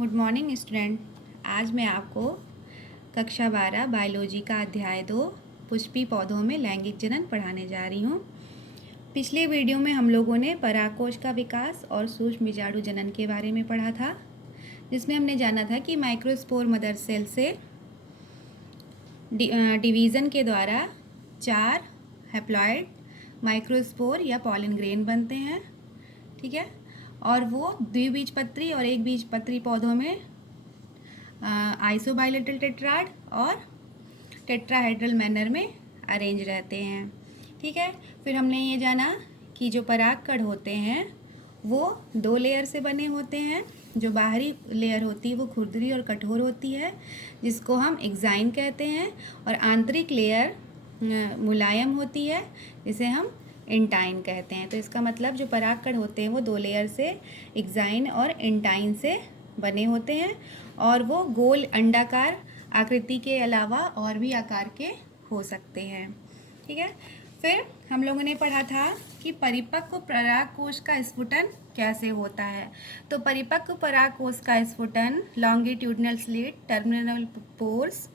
Good morning student. आज मैं आपको कक्षा 12 बायोलॉजी का अध्याय 2 पुष्पी पौधों में लैंगिक जनन पढ़ाने जा रही हूँ। पिछले वीडियो में हम लोगों ने परागकोश का विकास और सूक्ष्म बीजाणु जनन के बारे में पढ़ा था, जिसमें हमने जाना था कि माइक्रोस्पोर मदर सेल से डिवीज़न के द्वारा 4 हैप्लॉइड माइक्रोस्पोर या पॉलन ग्रेन बनते हैं, ठीक है। और वो द्विबीजपत्री और एक बीजपत्री पौधों में आइसोबाइलेटरल टेट्राड और टेट्राहेड्रल मैनर में अरेंज रहते हैं, ठीक है। फिर हमने ये जाना कि जो परागकण होते हैं वो 2 लेयर से बने होते हैं। जो बाहरी लेयर होती है वो खुरदरी और कठोर होती है, जिसको हम एक्साइन कहते हैं, और आंतरिक लेयर मुलायम होती है, जिसे हम इंटाइन कहते हैं। तो इसका मतलब जो परागकण होते हैं वो 2 लेयर से एक्साइन और इंटाइन से बने होते हैं, और वो गोल अंडाकार आकृति के अलावा और भी आकार के हो सकते हैं, ठीक है। फिर हम लोगों ने पढ़ा था कि परिपक्व परागकोश का स्फुटन कैसे होता है। तो परिपक्व परागकोश का स्फुटन लॉन्गिट्यूडनल स्लिट, टर्मिनल पोर्स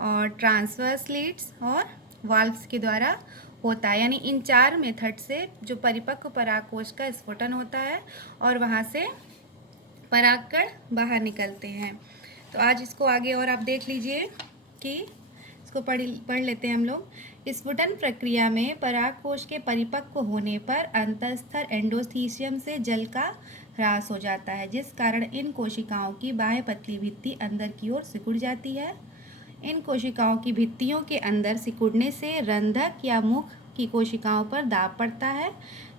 और ट्रांसवर्स स्लिट्स और वाल्व्स के द्वारा होता है। यानी इन 4 मेथड से जो परिपक्व परागकोश का स्फुटन होता है और वहाँ से परागकण बाहर निकलते हैं। तो आज इसको आगे और आप देख लीजिए कि इसको पढ़ लेते हैं हम लोग। स्फुटन प्रक्रिया में परागकोश के परिपक्व होने पर अंतस्तर एंडोथीसियम से जल का ह्रास हो जाता है, जिस कारण इन कोशिकाओं की बाह्य पतली भित्ति अंदर की ओर सिकुड़ जाती है। इन कोशिकाओं की भित्तियों के अंदर सिकुड़ने से रंध्रक या मुख की कोशिकाओं पर दाब पड़ता है,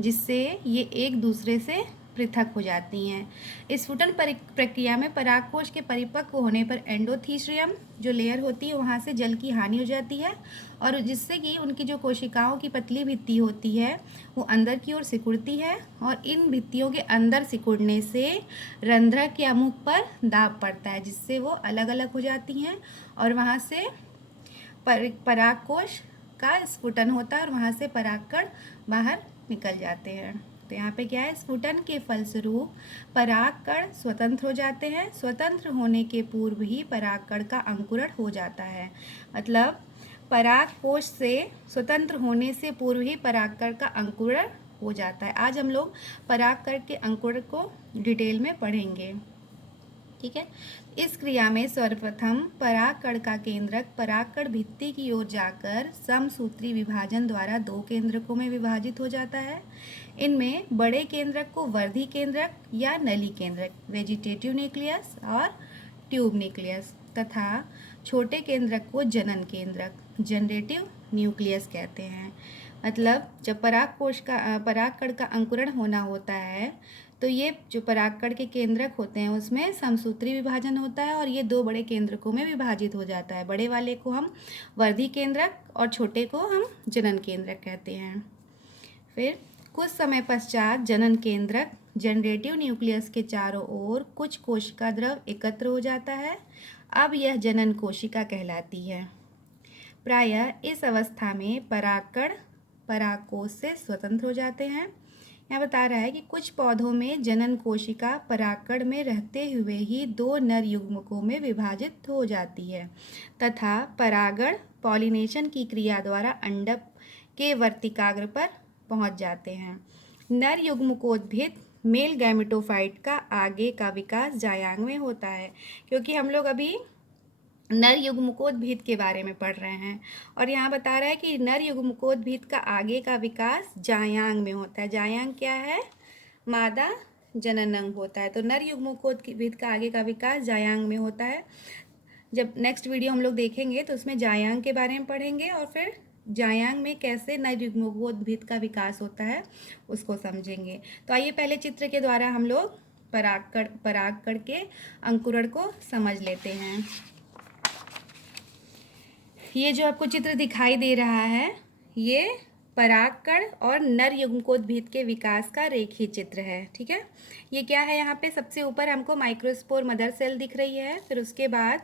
जिससे ये एक दूसरे से पृथक हो जाती हैं। स्फुटन प्रक्रिया में परागकोश के परिपक्व होने पर एंडोथीसियम जो लेयर होती है वहाँ से जल की हानि हो जाती है, और जिससे कि उनकी जो कोशिकाओं की पतली भित्ति होती है वो अंदर की ओर सिकुड़ती है, और इन भित्तियों के अंदर सिकुड़ने से रंध्रक या मुख पर दाब पड़ता है, जिससे वो अलग अलग हो जाती हैं, और वहाँ से परागकोश का स्फुटन होता है और वहाँ से परागकण बाहर निकल जाते हैं। तो यहाँ पे क्या है, स्फुटन के फलस्वरूप परागकण स्वतंत्र हो जाते हैं। स्वतंत्र होने के पूर्व ही परागकण का अंकुरण हो जाता है। मतलब परागकोश से स्वतंत्र होने से पूर्व ही परागकण का अंकुरण हो जाता है। आज हम लोग परागकण के अंकुरण को डिटेल में पढ़ेंगे, ठीक है। इस क्रिया में सर्वप्रथम परागकण का केंद्रक परागकण भित्ति की ओर जाकर समसूत्री विभाजन द्वारा 2 केंद्रकों में विभाजित हो जाता है। इनमें बड़े केंद्रक को वर्धी केंद्रक या नली केंद्रक, वेजिटेटिव न्यूक्लियस और ट्यूब न्यूक्लियस, तथा छोटे केंद्रक को जनन केंद्रक, जनरेटिव न्यूक्लियस कहते हैं। मतलब जब परागकण का अंकुरण होना होता है तो ये जो परागकण के केंद्रक होते हैं उसमें समसूत्री विभाजन होता है, और ये 2 बड़े केंद्रकों में विभाजित हो जाता है। बड़े वाले को हम वर्धी केंद्रक और छोटे को हम जनन केंद्रक कहते हैं। फिर कुछ समय पश्चात जनन केंद्रक जनरेटिव न्यूक्लियस के चारों ओर कुछ कोशिका द्रव एकत्र हो जाता है। अब यह जनन कोशिका कहलाती है। प्रायः इस अवस्था में परागकण परागकोश से स्वतंत्र हो जाते हैं। यहाँ बता रहा है कि कुछ पौधों में जनन कोशिका परागकण में रहते हुए ही 2 नर युग्मकों में विभाजित हो जाती है, तथा परागण पॉलिनेशन की क्रिया द्वारा अंडक के वर्तिकाग्र पर पहुँच जाते हैं। नर युग्मकोद्भिद मेल गैमेटोफाइट का आगे का विकास जायांग में होता है, क्योंकि हम लोग अभी नर युग्मकोद्भिद के बारे में पढ़ रहे हैं, और यहाँ बता रहा है कि नर युग्मकोद्भिद का आगे का विकास जायांग में होता है। जायांग क्या है, मादा जनन अंग होता है। तो नर युग्मकोद्भिद का आगे का विकास जायांग में होता है। जब नेक्स्ट वीडियो हम लोग देखेंगे तो उसमें जायांग के बारे में पढ़ेंगे, और फिर जायांग में कैसे नर युग्मकोद्भिद का विकास होता है उसको समझेंगे। तो आइए पहले चित्र के द्वारा हम लोग परागकण के अंकुरण को समझ लेते हैं। ये जो आपको चित्र दिखाई दे रहा है ये परागकण और नर युग्मकोद्भिद के विकास का रेखीय चित्र है, ठीक है। ये क्या है, यहाँ पे सबसे ऊपर हमको माइक्रोस्पोर मदर सेल दिख रही है, फिर उसके बाद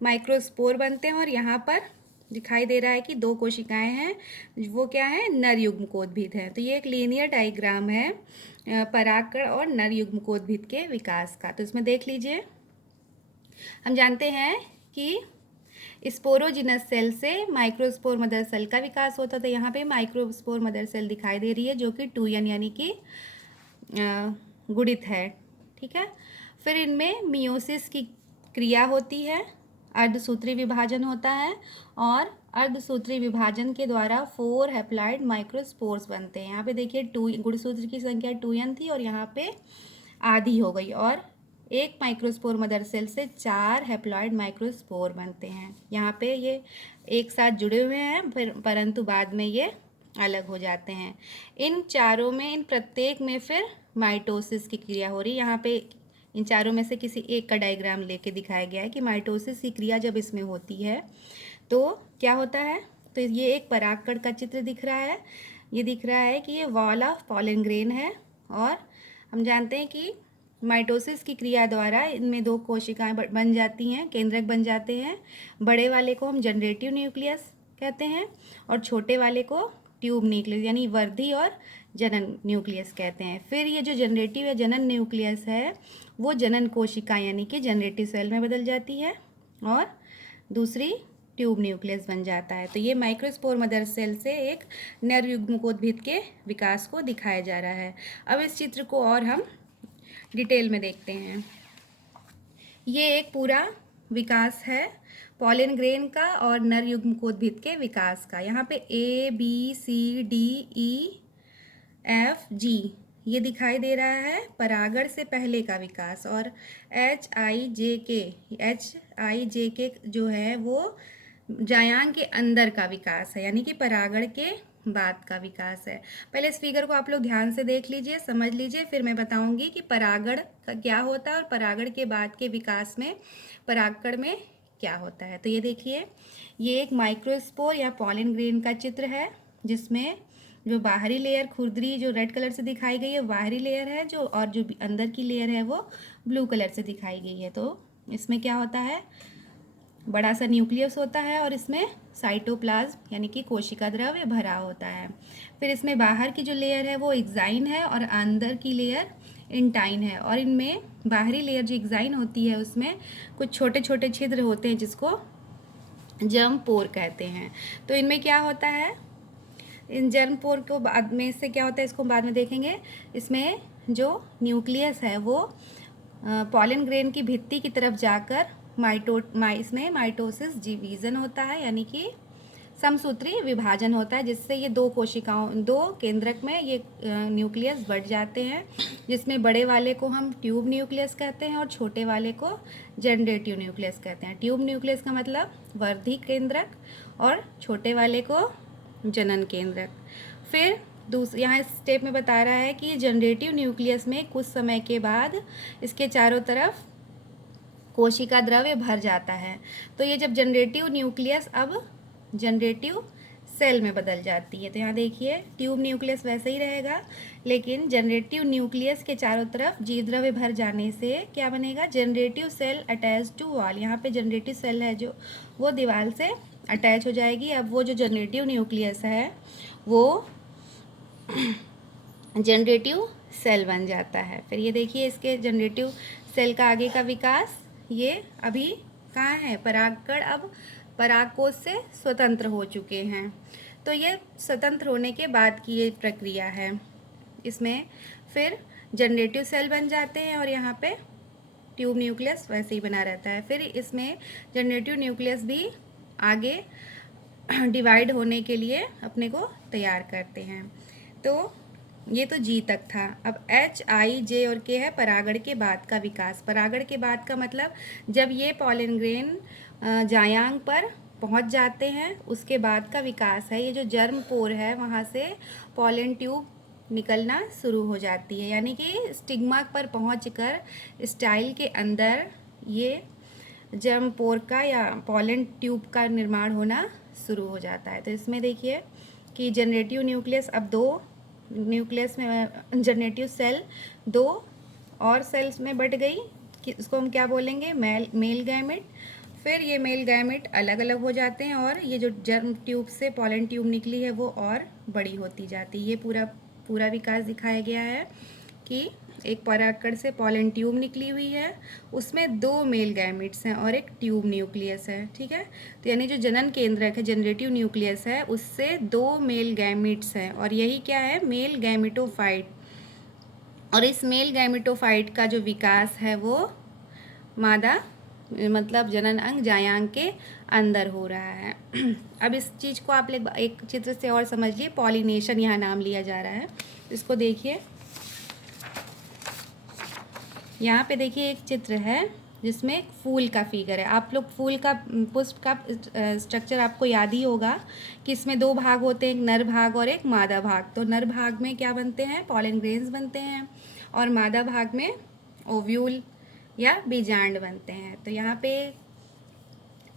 माइक्रोस्पोर बनते हैं, और यहाँ पर दिखाई दे रहा है कि 2 कोशिकाएं हैं, वो क्या है, नर युग्मकोद्भिद है। तो ये एक लीनियर डायग्राम है परागकण और नर युग्मकोद्भिद के विकास का। तो इसमें देख लीजिए हम जानते हैं कि स्पोरोजिनस सेल से माइक्रोस्पोर मदर सेल का विकास होता था। यहाँ पे माइक्रोस्पोर मदर सेल दिखाई दे रही है जो कि 2n यानी कि गुणित है, ठीक है। फिर इनमें मियोसिस की क्रिया होती है, अर्धसूत्री विभाजन होता है और अर्धसूत्री विभाजन के द्वारा 4 हैप्लॉइड माइक्रोस्पोर्स बनते हैं। यहाँ पे देखिए गुणसूत्र की संख्या 2n थी और यहाँ पे आधी हो गई और एक माइक्रोस्पोर मदर सेल से 4 हैप्लॉइड माइक्रोस्पोर बनते हैं। यहाँ पे ये एक साथ जुड़े हुए हैं फिर परंतु बाद में ये अलग हो जाते हैं। इन चारों में इन प्रत्येक में फिर माइटोसिस की क्रिया हो रही है। यहाँ पे इन चारों में से किसी एक का डायग्राम लेके दिखाया गया है कि माइटोसिस की क्रिया जब इसमें होती है तो क्या होता है। तो ये एक परागकण का चित्र दिख रहा है। ये दिख रहा है कि ये वॉल ऑफ पॉलन ग्रेन है और हम जानते हैं कि माइटोसिस की क्रिया द्वारा इनमें 2 कोशिकाएं बन जाती हैं, केंद्रक बन जाते हैं। बड़े वाले को हम जनरेटिव न्यूक्लियस कहते हैं और छोटे वाले को ट्यूब न्यूक्लियस यानी वर्धी और जनन न्यूक्लियस कहते हैं। फिर ये जो जनरेटिव या जनन न्यूक्लियस है वो जनन कोशिका यानी कि जनरेटिव सेल में बदल जाती है और दूसरी ट्यूब न्यूक्लियस बन जाता है। तो ये माइक्रोस्पोर मदर सेल से एक नर युग्मकोद्भिद के विकास को दिखाया जा रहा है। अब इस चित्र को और हम डिटेल में देखते हैं। ये एक पूरा विकास है पॉलन ग्रेन का और नर युग्मकोद्भिद के विकास का। यहाँ पे ABCDEFG ये दिखाई दे रहा है परागण से पहले का विकास और HIJK जो है वो जायांग के अंदर का विकास है यानी कि परागण के बाद का विकास है। पहले इस फिगर को आप लोग ध्यान से देख लीजिए, समझ लीजिए, फिर मैं बताऊंगी कि परागण का क्या होता है और परागण के बाद के विकास में परागकण में क्या होता है। तो ये देखिए, ये एक माइक्रोस्पोर या पॉलन ग्रेन का चित्र है जिसमें जो बाहरी लेयर खुरदरी जो रेड कलर से दिखाई गई है बाहरी लेयर है जो, और जो अंदर की लेयर है वो ब्लू कलर से दिखाई गई है। तो इसमें क्या होता है, बड़ा सा न्यूक्लियस होता है और इसमें साइटोप्लाज्म यानी कि कोशिका द्रव्य भरा होता है। फिर इसमें बाहर की जो लेयर है वो एक्साइन है और अंदर की लेयर इंटाइन है और इनमें बाहरी लेयर जो एक्साइन होती है उसमें कुछ छोटे छोटे छिद्र होते हैं जिसको जर्म पोर कहते हैं। तो इनमें क्या होता है, इन जर्म पोर को बाद में इससे क्या होता है इसको बाद में देखेंगे। इसमें जो न्यूक्लियस है वो पॉलन ग्रेन की भित्ति की तरफ जाकर इसमें माइटोसिस डिवीज़न होता है यानी कि समसूत्री विभाजन होता है जिससे ये 2 कोशिकाओं 2 केंद्रक में ये न्यूक्लियस बढ़ जाते हैं जिसमें बड़े वाले को हम ट्यूब न्यूक्लियस कहते हैं और छोटे वाले को जनरेटिव न्यूक्लियस कहते हैं। ट्यूब न्यूक्लियस का मतलब वर्धी केंद्रक और छोटे वाले को जनन केंद्रक। फिर यहाँ इस स्टेप में बता रहा है कि जनरेटिव न्यूक्लियस में कुछ समय के बाद इसके चारों तरफ कोशिका द्रव्य भर जाता है। तो ये जब जनरेटिव न्यूक्लियस अब जनरेटिव सेल में बदल जाती है। तो यहाँ देखिए ट्यूब न्यूक्लियस वैसे ही रहेगा लेकिन जनरेटिव न्यूक्लियस के चारों तरफ जीव द्रव्य भर जाने से क्या बनेगा, generative cell attach to wall. यहाँ पे जनरेटिव सेल है जो वो दीवार से अटैच हो जाएगी। अब वो जो जनरेटिव न्यूक्लियस है वो जनरेटिव सेल बन जाता है। फिर ये देखिए इसके जनरेटिव सेल का आगे का विकास, ये अभी कहाँ है, परागकण अब परागकोश से स्वतंत्र हो चुके हैं। तो ये स्वतंत्र होने के बाद की ये प्रक्रिया है। इसमें फिर जनरेटिव सेल बन जाते हैं और यहाँ पे ट्यूब न्यूक्लियस वैसे ही बना रहता है। फिर इसमें जनरेटिव न्यूक्लियस भी आगे डिवाइड होने के लिए अपने को तैयार करते हैं। तो ये तो जी तक था। अब H, I, J और K है परागण के बाद का विकास। परागण के बाद का मतलब जब ये पॉलन ग्रेन जायांग पर पहुंच जाते हैं उसके बाद का विकास है। ये जो जर्म पोर है वहाँ से पॉलन ट्यूब निकलना शुरू हो जाती है यानी कि स्टिग्मा पर पहुंचकर स्टाइल के अंदर ये जर्म पोर का या पॉलन ट्यूब का निर्माण होना शुरू हो जाता है। तो इसमें देखिए कि जनरेटिव न्यूक्लियस अब 2 न्यूक्लियस में जनरेटिव सेल 2 और सेल्स में बढ़ गई कि उसको हम क्या बोलेंगे, मेल गैमेट। फिर ये मेल गैमेट अलग अलग हो जाते हैं और ये जो जर्म ट्यूब से पॉलन ट्यूब निकली है वो और बड़ी होती जाती है। ये पूरा विकास दिखाया गया है कि एक परागकण से पॉलन ट्यूब निकली हुई है, उसमें 2 मेल गैमिट्स हैं और एक ट्यूब न्यूक्लियस है, ठीक है। तो यानी जो जनन केंद्रक है, जनरेटिव न्यूक्लियस है, उससे 2 मेल गैमिट्स हैं और यही क्या है, मेल गैमिटोफाइट। और इस मेल गैमिटोफाइट का जो विकास है वो मादा मतलब जनन अंग जायांग के अंदर हो रहा है। अब इस चीज़ को आप एक चित्र से और समझिए, पॉलिनेशन यहाँ नाम लिया जा रहा है। इसको देखिए, यहाँ पे देखिए एक चित्र है जिसमें एक फूल का फिगर है। आप लोग फूल का पुष्प का स्ट्रक्चर आपको याद ही होगा कि इसमें 2 भाग होते हैं, एक नर भाग और एक मादा भाग। तो नर भाग में क्या बनते हैं, पॉलन ग्रेन्स बनते हैं और मादा भाग में ओव्यूल या बीजांड बनते हैं। तो यहाँ पे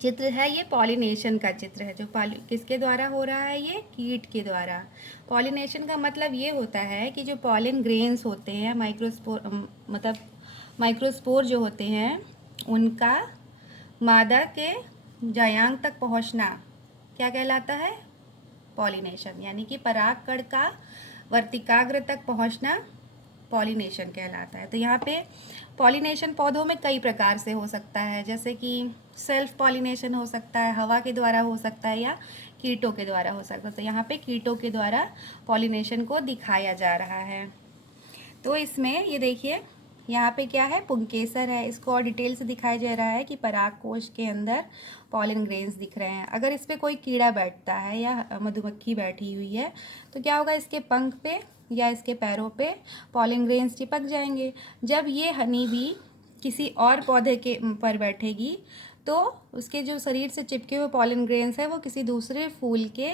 चित्र है, ये पॉलिनेशन का चित्र है जो किसके द्वारा हो रहा है, ये कीट के द्वारा। पॉलिनेशन का मतलब ये होता है कि जो पॉलन ग्रेन्स होते हैं, मतलब माइक्रोस्पोर जो होते हैं, उनका मादा के जायांग तक पहुंचना क्या कहलाता है, पॉलिनेशन। यानी कि परागकण का वर्तिकाग्र तक पहुंचना पॉलिनेशन कहलाता है। तो यहाँ पे पॉलिनेशन पौधों में कई प्रकार से हो सकता है, जैसे कि सेल्फ पॉलिनेशन हो सकता है, हवा के द्वारा हो सकता है, या कीटों के द्वारा हो सकता है। तो यहाँ पे कीटों के द्वारा पॉलिनेशन को दिखाया जा रहा है। तो इसमें ये देखिए, यहाँ पे क्या है, पुंकेसर है। इसको और डिटेल से दिखाया जा रहा है कि पराग कोश के अंदर पॉलन ग्रेन्स दिख रहे हैं। अगर इस पर कोई कीड़ा बैठता है या मधुमक्खी बैठी हुई है तो क्या होगा, इसके पंख पे या इसके पैरों पे पॉलन ग्रेन्स चिपक जाएंगे। जब ये हनी भी किसी और पौधे के पर बैठेगी तो उसके जो शरीर से चिपके हुए पॉलन ग्रेन्स है वो किसी दूसरे फूल के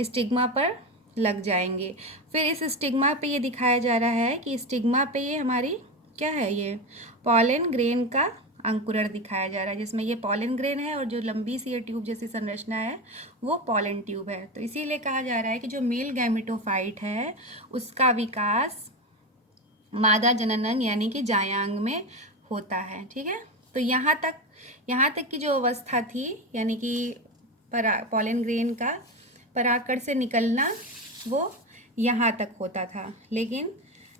स्टिग्मा पर लग जाएंगे। फिर इस स्टिग्मा पे ये दिखाया जा रहा है कि स्टिग्मा पे ये हमारी क्या है, ये पॉलन ग्रेन का अंकुरण दिखाया जा रहा है, जिसमें ये पॉलन ग्रेन है और जो लंबी सी ये ट्यूब जैसी संरचना है वो पॉलन ट्यूब है। तो इसीलिए कहा जा रहा है कि जो मेल गैमेटोफाइट है उसका विकास मादा जननांग यानी कि जायांग में होता है, ठीक है। तो यहाँ तक की जो अवस्था थी, यानी कि पॉलन ग्रेन का परागकण से निकलना वो यहाँ तक होता था, लेकिन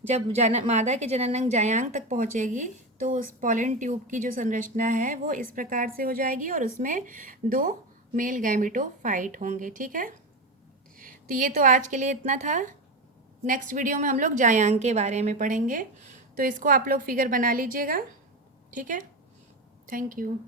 जब मादा के जननांग जायांग तक पहुँचेगी तो उस पॉलन ट्यूब की जो संरचना है वो इस प्रकार से हो जाएगी और उसमें 2 मेल गैमेटोफाइट होंगे, ठीक है। तो ये तो आज के लिए इतना था। नेक्स्ट वीडियो में हम लोग जायांग के बारे में पढ़ेंगे, तो इसको आप लोग फिगर बना लीजिएगा, ठीक है। Thank you.